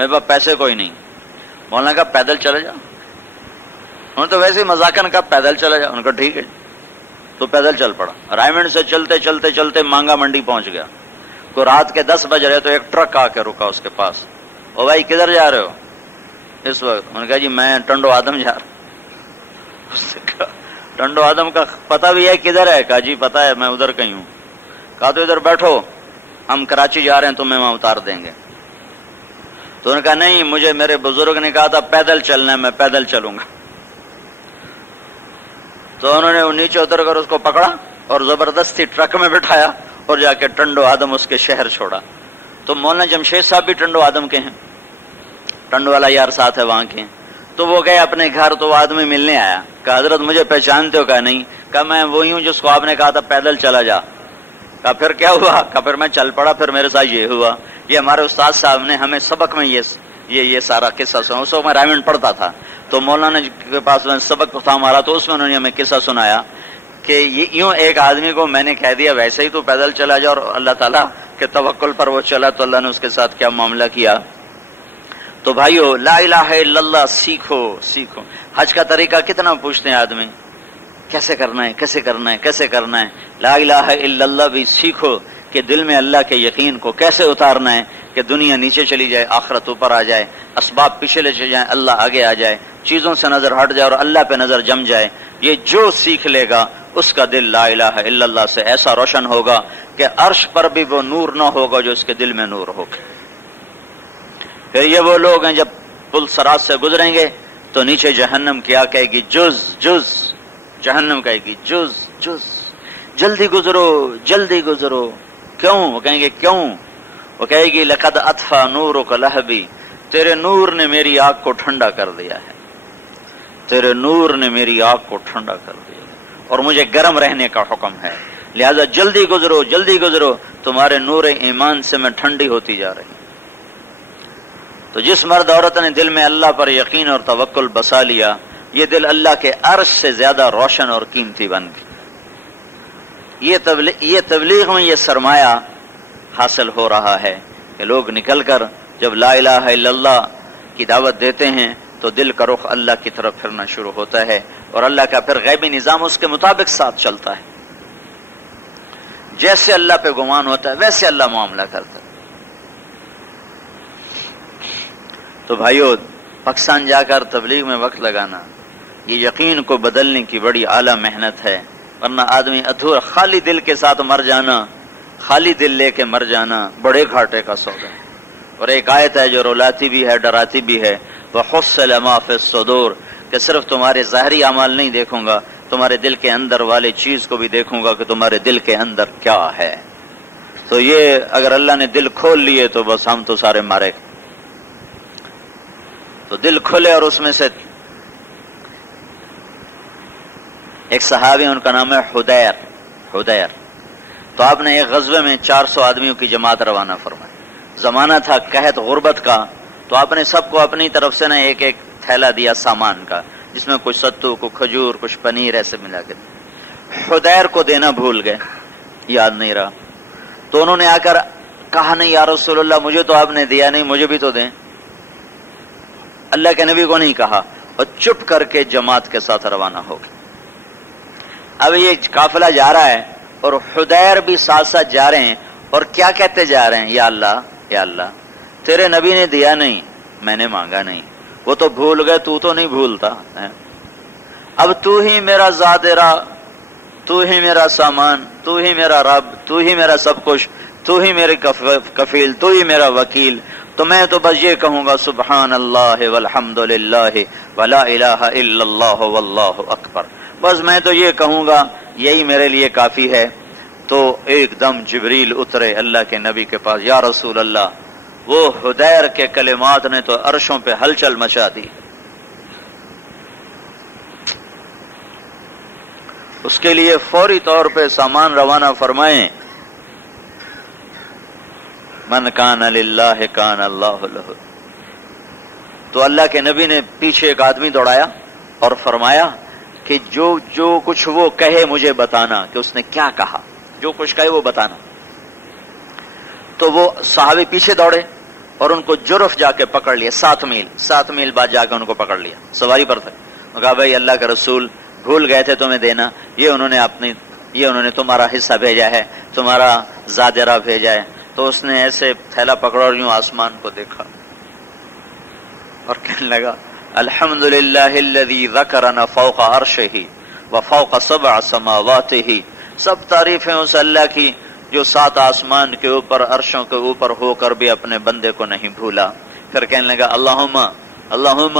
میرے پاس پیسے کوئی نہیں. مولانا کہا پیدل چلے جاؤ. انہوں نے تو ویسے ہی مذاکرن کہا پیدل چلا جاؤ. انہوں نے کہا ٹھیک ہے. تو پیدل چل پڑا. رائمنڈ سے چلتے چلتے چلتے مانگا منڈی پہنچ گیا. کو رات کے 10 بج رہے تو ایک ٹرک آ کے رکا اس کے پاس. او بھائی کدھر جا رہے ہو اس وقت؟ انہوں نے کہا جی میں ٹنڈو آدم جا رہا. اس نے کہا ٹنڈو آدم کا پتہ بھی ہے کدھر ہے؟ کہا جی پتا ہے میں ادھر کہیں ہوں. کہا تو ادھر بیٹھو ہم کراچی جا رہے ہیں تمہیں وہاں اتار دیں گے. تو انہوں نے کہا نہیں مجھے میرے بزرگ نے کہا تھا پیدل چلنا ہے میں پیدل چلوں گا. تو انہوں نے نیچے اتر کر اس کو پکڑا اور زبردستی ٹرک میں بٹھایا اور جا کے ٹنڈو آدم اس کے شہر چھوڑا. تو مولانا جمشید صاحب بھی ٹنڈو آدم کے ہیں, ٹنڈو والا یار ساتھ ہے وہاں کے. تو وہ گئے اپنے گھر تو وہ آدمی ملنے آیا. کہا حضرت مجھے پہچانتے ہو؟ کہا نہیں. کہا میں وہی ہوں جس کو آپ نے کہا تھا پیدل چلا جا. کہا پھر کیا ہوا؟ کہا پھر میں چل پڑا پھر میرے ساتھ یہ ہوا. یہ ہمارے استاد صاحب نے ہمیں سبق میں یہ سارا قصہ سنا. اس وقت میں رائمنڈ پڑھتا تھا تو مولانا کے پاس سبق تھا ہمارا, تو اس میں انہوں نے ہمیں قصہ سنایا کہ یوں ایک آدمی کو میں نے کہہ دیا ویسے ہی تو پیدل چلا جا, اور اللہ تعالیٰ کے توکل پر وہ چلا تو اللہ نے اس کے ساتھ کیا معاملہ کیا. تو بھائیو لا الہ الا اللہ سیکھو سیکھو. حج کا طریقہ کتنا پوچھتے ہیں آدمی, کیسے کرنا ہے کیسے کرنا ہے کیسے کرنا ہے. لا الہ الا اللہ بھی سیکھو کہ دل میں اللہ کے یقین کو کیسے اتارنا ہے کہ دنیا نیچے چلی جائے آخرت اوپر آ جائے, اسباب پیچھے لے چلے جائیں اللہ آگے آ جائے, چیزوں سے نظر ہٹ جائے اور اللہ پہ نظر جم جائے. یہ جو سیکھ لے گا اس کا دل لا الہ الا اللہ سے ایسا روشن ہوگا کہ عرش پر بھی وہ نور نہ ہوگا جو اس کے دل میں نور ہوگا. پھر یہ وہ لوگ ہیں جب پل صراط سے گزریں گے تو نیچے جہنم کیا کہے گی جز جز, جہنم کہے گی جز جز, جلدی گزرو جلدی گزرو. کیوں؟ وہ کہیں گے کیوں؟ وہ کہے گی لقد اطفا نورک لہبی, تیرے نور نے میری آگ کو ٹھنڈا کر دیا ہے, تیرے نور نے میری آگ کو ٹھنڈا کر دیا اور مجھے گرم رہنے کا حکم ہے, لہذا جلدی گزرو جلدی گزرو, تمہارے نور ایمان سے میں ٹھنڈی ہوتی جا رہی. تو جس مرد عورت نے دل میں اللہ پر یقین اور توکل بسا لیا, یہ دل اللہ کے عرش سے زیادہ روشن اور قیمتی بن گیا. یہ تبلیغ میں یہ سرمایہ حاصل ہو رہا ہے کہ لوگ نکل کر جب لا الہ الا اللہ کی دعوت دیتے ہیں تو دل کا رخ اللہ کی طرف پھرنا شروع ہوتا ہے اور اللہ کا پھر غیبی نظام اس کے مطابق ساتھ چلتا ہے. جیسے اللہ پہ گمان ہوتا ہے ویسے اللہ معاملہ کرتا ہے. تو بھائیو پاکستان جا کر تبلیغ میں وقت لگانا یہ یقین کو بدلنے کی بڑی اعلیٰ محنت ہے, ورنہ آدمی ادھورا خالی دل کے ساتھ مر جانا, خالی دل لے کے مر جانا بڑے گھاٹے کا سودا ہے. اور ایک آیت ہے جو رولاتی بھی ہے ڈراتی بھی ہے, وَحُصِّلَ مَا فِي الصُّدُورِ, کہ صرف تمہارے ظاہری اعمال نہیں دیکھوں گا, تمہارے دل کے اندر والے چیز کو بھی دیکھوں گا کہ تمہارے دل کے اندر کیا ہے. تو یہ اگر اللہ نے دل کھول لیے تو بس ہم تو سارے مارے. تو دل کھلے اور اس میں سے ایک صحابی ان کا نام ہے حدیر. تو آپ نے ایک غزوے میں 400 آدمیوں کی جماعت روانہ فرمائی. زمانہ تھا قحط غربت کا, تو آپ نے سب کو اپنی طرف سے نا ایک ایک تھیلا دیا سامان کا, جس میں کچھ ستو کچھ کھجور کچھ پنیر ایسے ملا کے. حدیر کو دینا بھول گئے, یاد نہیں رہا. تو انہوں نے آ کر کہا نہیں یا رسول اللہ مجھے تو آپ نے دیا نہیں, مجھے بھی تو دیں. اللہ کے نبی کو نہیں کہا اور چپ کر کے جماعت کے ساتھ روانہ ہو گئے. اب یہ قافلہ جا رہا ہے اور حدیر بھی ساتھ ساتھ جا رہے ہیں اور کیا کہتے جا رہے ہیں, یا اللہ تیرے نبی نے دیا نہیں, میں نے مانگا نہیں, وہ تو بھول گئے, تو نہیں بھولتا. اب تو ہی میرا زادرا, تو ہی میرا سامان, تو ہی میرا رب, تو ہی میرا سب کچھ, تو ہی میرے کفیل, تو ہی میرا وکیل. تو میں تو بس یہ کہوں گا سبحان اللہ والحمد للہ ولا الہ الا اللہ واللہ اکبر, بس میں تو یہ کہوں گا, یہی میرے لیے کافی ہے. تو ایک دم جبریل اترے اللہ کے نبی کے پاس, یا رسول اللہ وہ حدیر کے کلمات نے تو عرشوں پہ ہلچل مچا دی. اس کے لیے فوری طور پہ سامان روانہ فرمائیں. من کان للہ کان اللہ لہ. تو اللہ کے نبی نے پیچھے ایک آدمی دوڑایا اور فرمایا کہ جو کچھ وہ کہے مجھے بتانا کہ اس نے کیا کہا, جو کچھ کہے وہ بتانا. تو وہ صحابی پیچھے دوڑے اور ان کو جرف جا کے پکڑ لیا، 7 میل بعد جا کے ان کو پکڑ لیا، سواری پر تھے. کہا بھائی اللہ کا رسول بھول گئے تھے تمہیں دینا، یہ انہوں نے تمہارا حصہ بھیجا ہے، تمہارا زاجرہ بھیجا ہے. تو اس نے ایسے تھیلا پکڑا اور یوں آسمان کو دیکھا اور کہنے لگا الحمدللہ الذی ذکرنا فوق عرشہ وفوق 7 سماواتہ. سب تعریفیں اس اللہ کی جو 7 آسمان کے اوپر عرشوں کے اوپر ہو کر بھی اپنے بندے کو نہیں بھولا. پھر کہنے لگا اللہم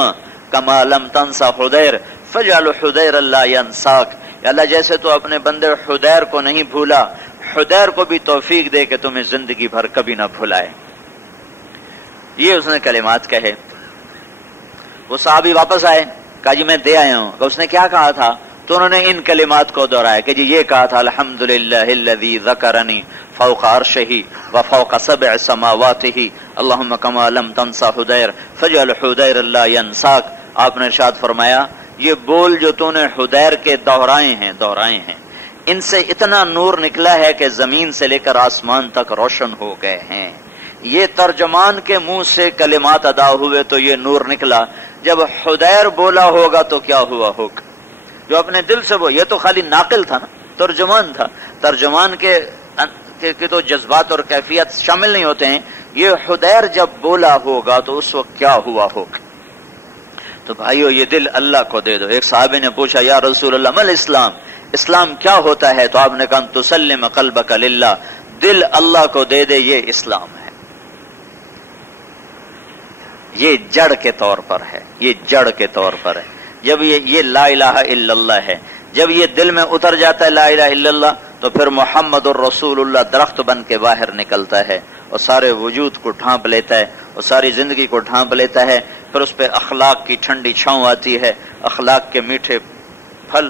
کما لم تنسى حدیر فجعل حدیر لا ینساک. اللہ جیسے تو اپنے بندے حدیر کو نہیں بھولا، حدیر کو بھی توفیق دے کہ تمہیں زندگی بھر کبھی نہ بھلائے. یہ اس نے کلمات کہے. وہ صحابی واپس آئے، کہا جی میں دے آیا ہوں. کہ اس نے کیا کہا تھا؟ تو انہوں نے ان کلمات کو دہرایا کہ جی یہ کہا تھا الحمدللہ الذی ذکرنی فوق عرشہ وفوق 7 سماواتہ اللہم کما لم تنسى حدیر فجعل حدیر لا ینساک. آپ نے ارشاد فرمایا یہ بول جو تو نے حدیر کے دہرائے ہیں ان سے اتنا نور نکلا ہے کہ زمین سے لے کر آسمان تک روشن ہو گئے ہیں. یہ ترجمان کے منہ سے کلمات ادا ہوئے تو یہ نور نکلا. جب حدیر بولا ہوگا تو کیا ہوا ہوگا؟ جو اپنے دل سے وہ، یہ تو خالی ناقل تھا نا، ترجمان تھا. ترجمان کے تو جذبات اور کیفیت شامل نہیں ہوتے ہیں. یہ حدیر جب بولا ہوگا تو اس وقت کیا ہوا ہوگا؟ تو بھائیو یہ دل اللہ کو دے دو. ایک صحابی نے پوچھا یا رسول اللہ مل اسلام، اسلام کیا ہوتا ہے؟ تو آپ نے کہا تسلم قلبک للہ، دل اللہ کو دے دے، یہ اسلام ہے. یہ جڑ کے طور پر ہے، یہ جڑ کے طور پر ہے. جب یہ لا الہ الا اللہ ہے، جب یہ دل میں اتر جاتا ہے لا الہ الا اللہ، تو پھر محمد الرسول اللہ درخت بن کے باہر نکلتا ہے اور سارے وجود کو ڈھانپ لیتا ہے اور ساری زندگی کو ڈھانپ لیتا ہے. پھر اس پہ اخلاق کی ٹھنڈی چھاؤں آتی ہے، اخلاق کے میٹھے پھل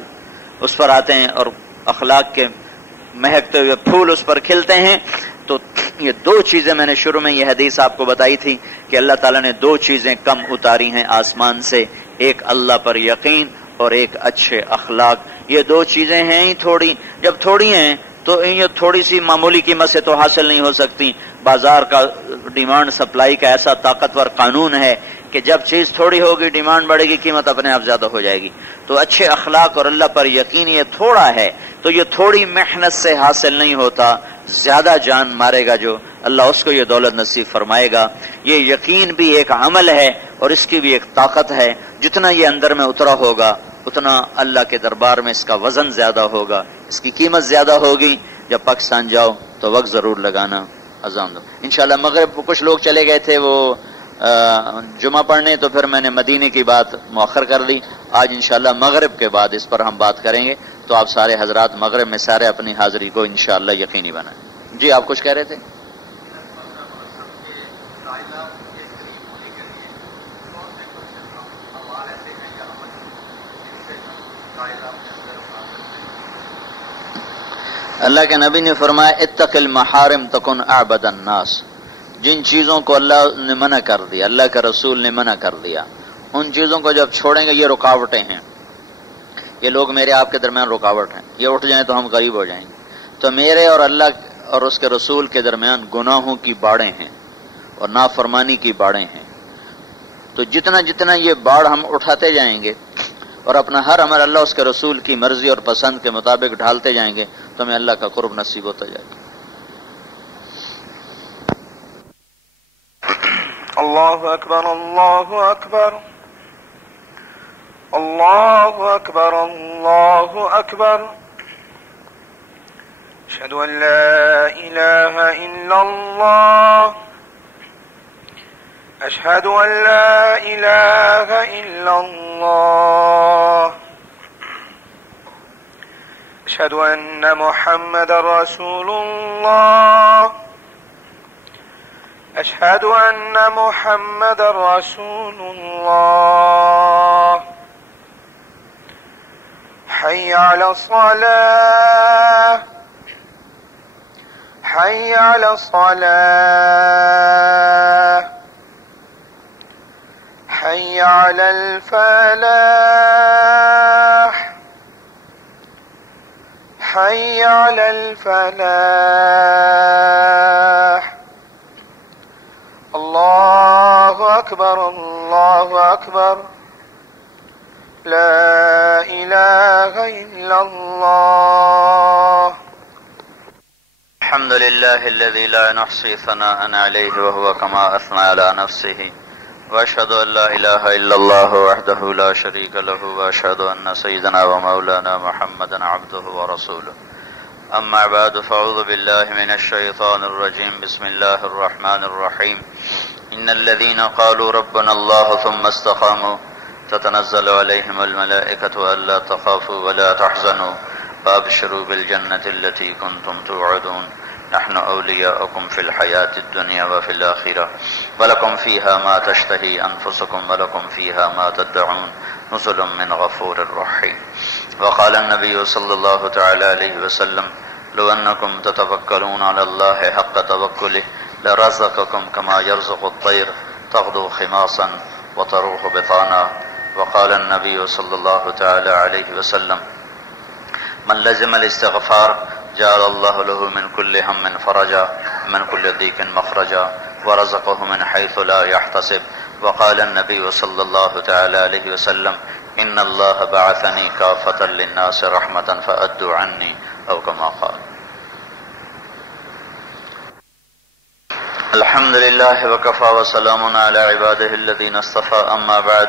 اس پر آتے ہیں اور اخلاق کے مہکتے ہوئے پھول اس پر کھلتے ہیں. تو یہ 2 چیزیں میں نے شروع میں یہ حدیث آپ کو بتائی تھی کہ اللہ تعالیٰ نے 2 چیزیں کم اتاری ہیں آسمان سے، ایک اللہ پر یقین اور ایک اچھے اخلاق. یہ 2 چیزیں ہیں ہی تھوڑی، جب تھوڑی ہیں تو یہ تھوڑی سی معمولی قیمت سے تو حاصل نہیں ہو سکتی. بازار کا ڈیمانڈ سپلائی کا ایسا طاقتور قانون ہے کہ جب چیز تھوڑی ہوگی ڈیمانڈ بڑھے گی، قیمت اپنے آپ زیادہ ہو جائے گی. تو اچھے اخلاق اور اللہ پر یقین یہ تھوڑا ہے، تو یہ تھوڑی محنت سے حاصل نہیں ہوتا. زیادہ جان مارے گا جو، اللہ اس کو یہ دولت نصیب فرمائے گا. یہ یقین بھی ایک عمل ہے اور اس کی بھی ایک طاقت ہے. جتنا یہ اندر میں اترا ہوگا اتنا اللہ کے دربار میں اس کا وزن زیادہ ہوگا، اس کی قیمت زیادہ ہوگی. جب پاکستان جاؤ تو وقت ضرور لگانا. اذان دو انشاءاللہ. مغرب کچھ لوگ چلے گئے تھے وہ جمعہ پڑھنے، تو پھر میں نے مدینے کی بات مؤخر کر دی. آج انشاءاللہ مغرب کے بعد اس پر ہم بات کریں گے. تو آپ سارے حضرات مغرب میں سارے اپنی حاضری کو انشاءاللہ یقینی بنائیں. جی آپ کچھ کہہ رہے تھے؟ اللہ کے نبی نے فرمایا اتق المحارم تکن اعبد الناس. جن چیزوں کو اللہ نے منع کر دیا، اللہ کے رسول نے منع کر دیا، ان چیزوں کو جب چھوڑیں گے، یہ رکاوٹیں ہیں، یہ لوگ میرے آپ کے درمیان رکاوٹ ہیں، یہ اٹھ جائیں تو ہم قریب ہو جائیں گے. تو میرے اور اللہ اور اس کے رسول کے درمیان گناہوں کی باڑیں ہیں اور نافرمانی کی باڑیں ہیں. تو جتنا جتنا یہ باڑ ہم اٹھاتے جائیں گے اور اپنا ہر عمل اللہ اس کے رسول کی مرضی اور پسند کے مطابق ڈھالتے جائیں گے تو ہمیں اللہ کا قرب نصیب ہوتا جائے گا. اللہ اکبر اللہ اکبر اللہ اکبر اللہ اکبر. اشہد ان لا الہ الا اللہ اشہد ان لا الہ الا اللہ اشہد ان محمد رسول اللہ اشہد ان محمد رسول اللہ. حی علی الصلاة حی علی الصلاة حی علی الفلاح حی علی الفلاح. اللہ أكبر الله أكبر لا إله إلا الله. الحمد لله الذي لا نحصي ثناء عليه وهو كما أثنى على نفسه، وأشهد أن لا إله إلا الله وحده لا شريك له، وأشهد أن سيدنا ومولانا محمدا عبده ورسوله. أما بعد، فأعوذ بالله من الشيطان الرجيم. بسم الله الرحمن الرحيم. إن الذين قالوا ربنا الله ثم استقاموا تتنزل عليهم الملائكة ألا تخافوا ولا تحزنوا وأبشروا بالجنة التي كنتم توعدون. نحن أولياؤكم في الحياة الدنيا وفي الآخرة، ولكم فيها ما تشتهي أنفسكم ولكم فيها ما تدعون، نزل من غفور رحيم. وقال النبي صلى الله تعالى عليه وسلم: لو أنكم تتوكلون على الله حق توكله لرزقكم كما يرزق الطير تغدو خماصا وتروح بطانا. وقال النبي صلى الله تعالى عليه وسلم: من لزم الاستغفار جعل الله له من كل هم فرجا من كل ضيق مخرجا ورزقه من حيث لا يحتسب. وقال النبي صلى الله تعالى عليه وسلم: إن الله بعثني كافة للناس رحمة فأدوا عني، أو كما قال. الحمد لله وكفى وسلام على عباده الذين اصطفى. أما بعد،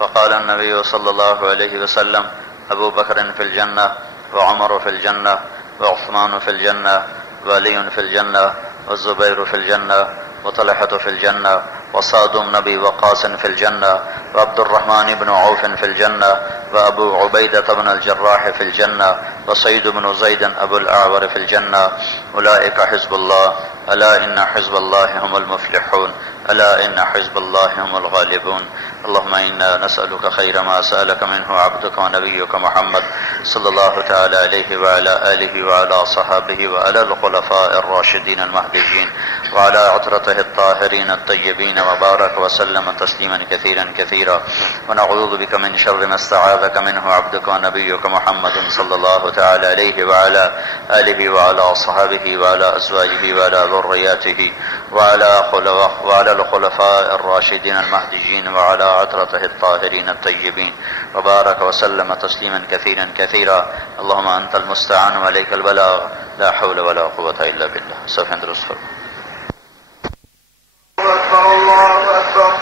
فقال النبي صلى الله عليه وسلم: أبو بكر في الجنة، وعمر في الجنة، وعثمان في الجنة، وعلي في الجنة، والزبير في الجنة، وطلحة في الجنة، وسعد بن أبي وقاص في الجنة، وعبد الرحمن بن عوف في الجنة، وأبو عبيدة بن الجراح في الجنة، وسيد بن زيد أبو الأعور في الجنة. أولئك حزب الله، ألا إن حزب الله هم المفلحون، ألا إن حزب الله هم الغالبون. اللهم إنا نسألك خير ما سألك منه عبدك ونبيك محمد صلى الله تعالى عليه وعلى آله وعلى صحابه وعلى الخلفاء الراشدين المهديين وعلى عترته الطاهرين الطيبين، وبارك وسلم تسليما كثيرا كثيرا. ونعوذ بك من شر ما استعاذك منه عبدك ونبيك محمد صلى الله تعالى عليه وعلى آله وعلى صحابه وعلى أزواجه وعلى ذرياته وعلى الخلفاء الراشدين المهديين وعلى عترته الطاهرين الطيبين، وبارك وسلم تسليما كثيرا كثيرا. اللهم أنت المستعان وعليك البلاغ، لا حول ولا قوة إلا بالله. صفحة الرسول. الله أكبر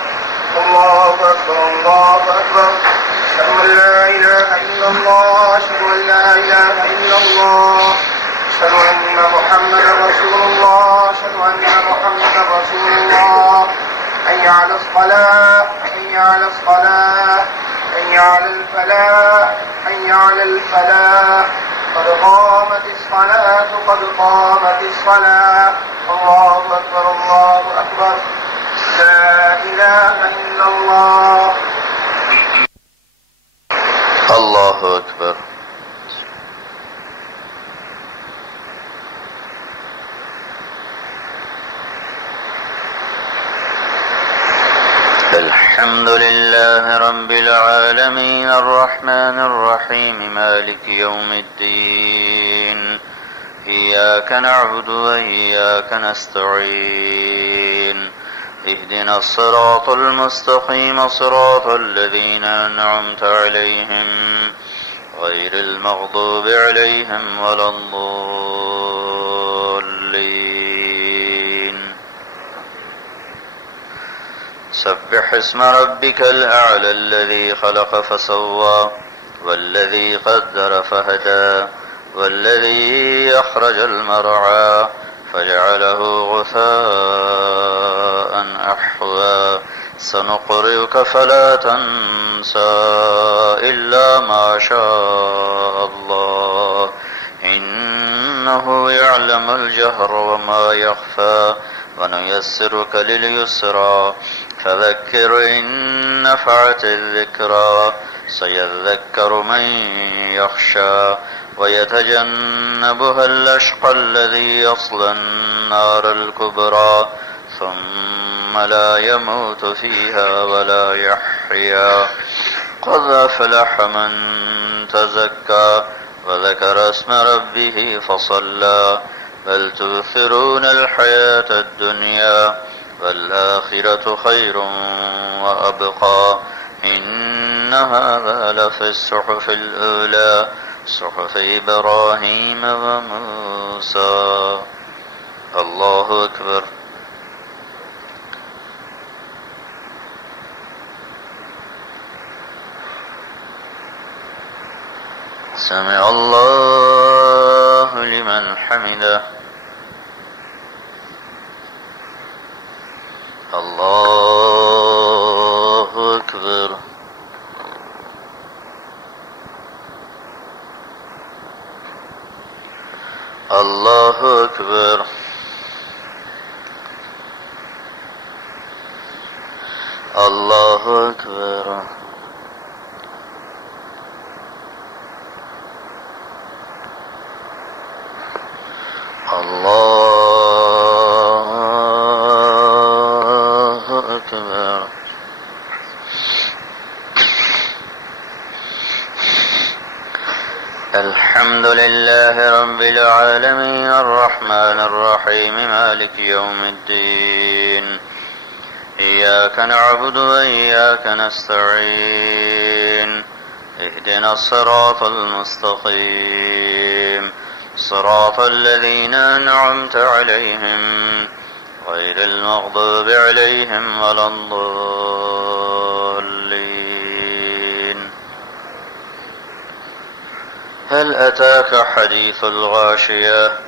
الله أكبر الله أكبر. أشهد أن لا إله إلا الله، أشهد أن لا إله إلا الله، أشهد أن محمدا رسول الله، أشهد أن محمدا رسول الله. حي على الصلاة، حي على الصلاة، حي على الفلاح، حي على الفلاح. قد قامت الصلاة، قد قامت الصلاة. الله أكبر الله أكبر لا إله إلا الله. الله أكبر. الحمد لله رب العالمين الرحمن الرحيم مالك يوم الدين. إياك نعبد وإياك نستعين. اهدنا الصراط المستقيم صراط الذين أنعمت عليهم غير المغضوب عليهم ولا الضالين. سبح اسم ربك الأعلى الذي خلق فسوى والذي قدر فهدى والذي أخرج المرعى فجعله غثاء أحوى. سنقرئك فلا تنسى إلا ما شاء الله، إنه يعلم الجهر وما يخفى. ونيسرك لليسرى فذكر إن نفعت الذكرى. سيذكر من يخشى ويتجنبها الأشقى الذي يصلى النار الكبرى ثم لا يموت فيها ولا يحيا. قد أفلح من تزكى وذكر اسم ربه فصلى. بل تؤثرون الحياة الدنيا والآخرة خير وأبقى إن هذا لفي الصحف الأولى صحف إبراهيم وموسى. الله أكبر. سمع الله لمن حمده. الله أكبر. الله أكبر. الله أكبر. الله أكبر. الحمد لله رب العالمين الرحمن الرحيم مالك يوم الدين. إياك نعبد وإياك نستعين. اهدنا الصراط المستقيم صراط الذين أنعمت عليهم غير المغضوب عليهم ولا الضالين. هل أتاك حديث الغاشية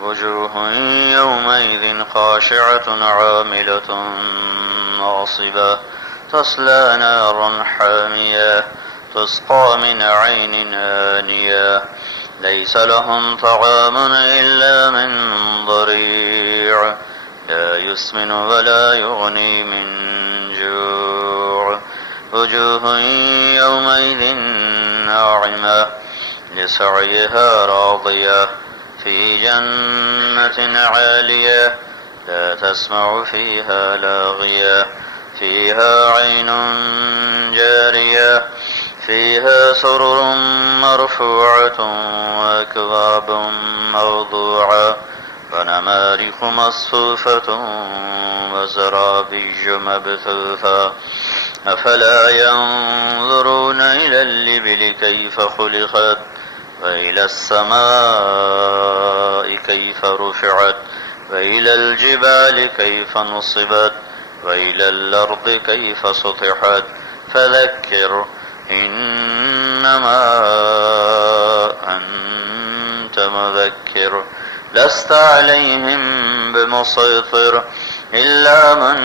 وجوه يومئذ خاشعة عاملة ناصبة تصلى نارا حامية تسقى من عين آنية ليس لهم طعام إلا من ضريع لا يسمن ولا يغني من جوع. وجوه يومئذ ناعمة لسعيها راضية في جنة عالية لا تسمع فيها لاغية فيها عين جارية فيها سرر مرفوعة وأكواب موضوعة ونمارق مصفوفة وزرابي مبثوثة. أفلا ينظرون إلى الإبل كيف خلقت وإلى السماء كيف رفعت وإلى الجبال كيف نصبت وإلى الأرض كيف سطحت. فذكر إنما أنت مذكر لست عليهم بمسيطر إلا من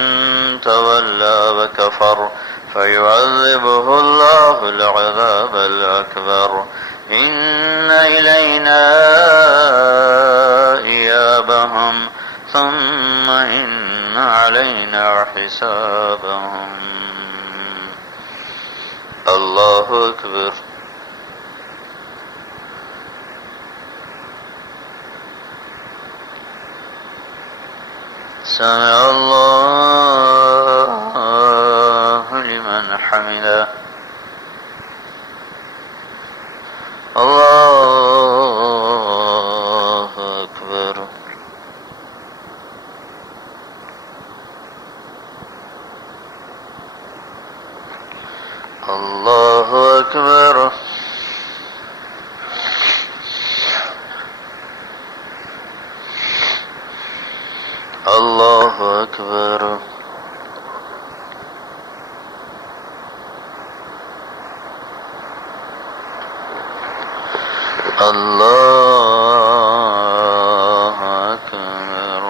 تولى وكفر فيعذبه الله العذاب الأكبر. إن إلينا إيابهم ثم إن علينا حسابهم. الله أكبر. سمع الله لمن حمده. الله أكبر. الله أكبر. الله أكبر. الله أكبر.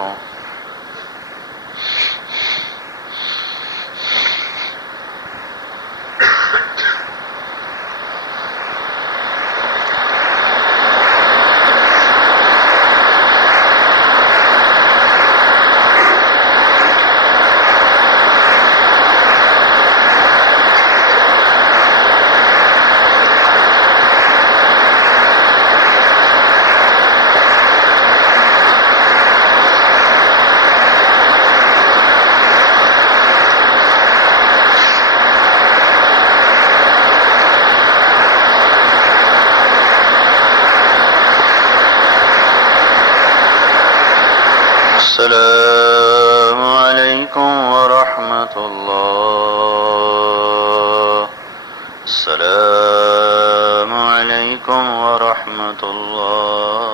السلام عليكم ورحمة الله.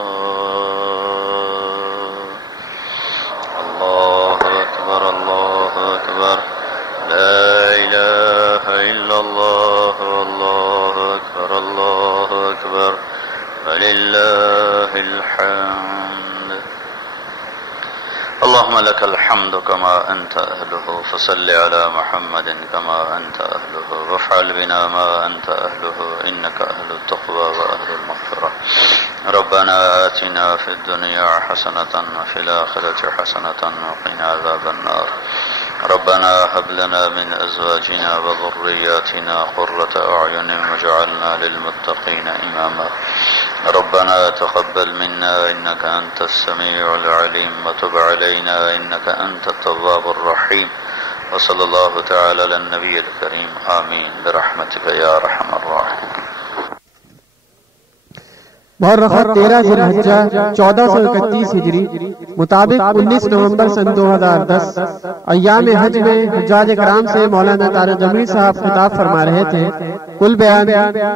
الله أكبر الله أكبر لا إله إلا الله والله أكبر الله أكبر ولله الحمد. اللهم لك الحمد كما أنت أهله فصل على محمد كما أنت أهله وافعل بنا ما أنت أهله إنك أهل التقوى وأهل المغفرة. ربنا آتنا في الدنيا حسنة وفي الآخرة حسنة وقنا عذاب النار. ربنا هب لنا من أزواجنا وذرياتنا قرة أعين واجعلنا للمتقين إماما. ربنا تقبل منا إنك أنت السميع العليم وتب علينا إنك أنت التواب الرحيم. وصلى الله تعالى على النبي الكريم آمين برحمتك يا أرحم الراحمين. مؤرخہ 13 ذی الحجہ 1431 ہجری مطابق 19 نومبر سن 2010 ایام حج میں حجاج کرام سے مولانا طارق جمیل صاحب خطاب فرما رہے تھے. کل بیان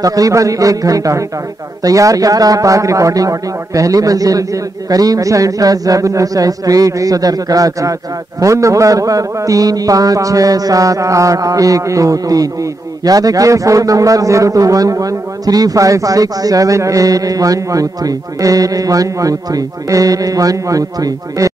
تقریباً 1 گھنٹہ. تیار کردہ پاک ریکارڈنگ پہلی منزل کریم سینٹر زیب النساء اسٹریٹ صدر کراچی. Phone number 35678123. یاد رکھیے فون نمبر 02135678123 8123.